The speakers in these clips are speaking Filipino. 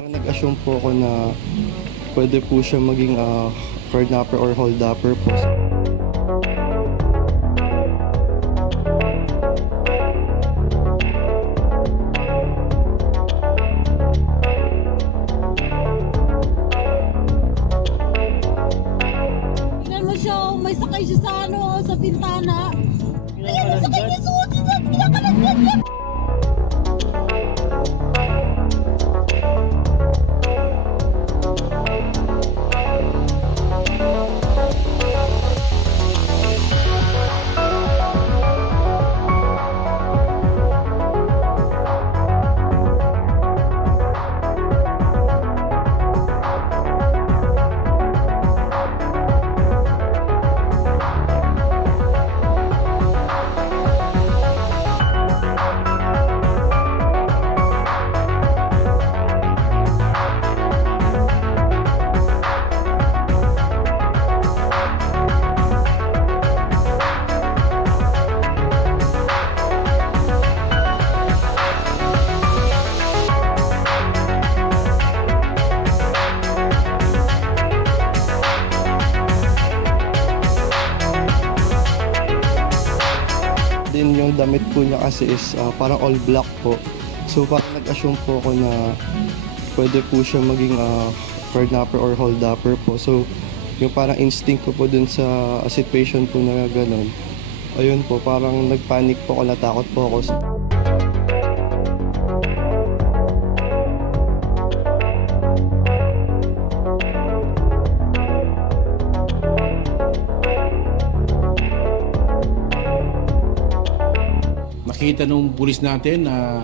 Nag-assume po ako na pwede po siya maging kidnapper or holdupper po. Tingnan mo siya, may sakay siya sa sa bintana. Ayan, may sakay niya sa utin. Pinakalat yan. Din yung damit po niya kasi is parang all black po. So parang nag-assume po ako na pwede po siya maging kidnapper or holdupper po. So yung parang instinct ko po dun sa situation po na gano'n. Ayun po, parang nagpanic po ako, natakot po ako. Nakita nung pulis natin na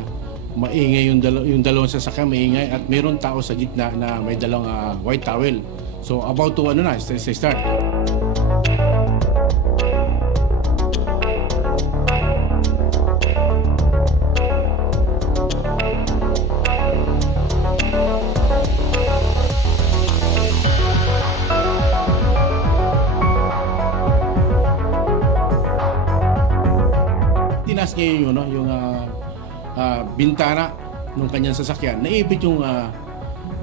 maingay yung dalawang sasakyan, maingay at mayroong tao sa gitna na may dalang white towel. So about to start. Tinas niya yung bintana ng kanyang sasakyan. Naipit yung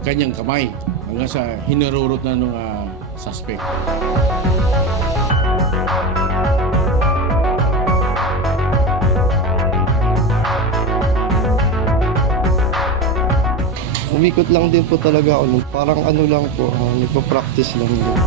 kanyang kamay hanggang sa hinarurot na ng suspect. Umikot lang din po talaga ako. Parang ano lang po, nagpa-practice lang din.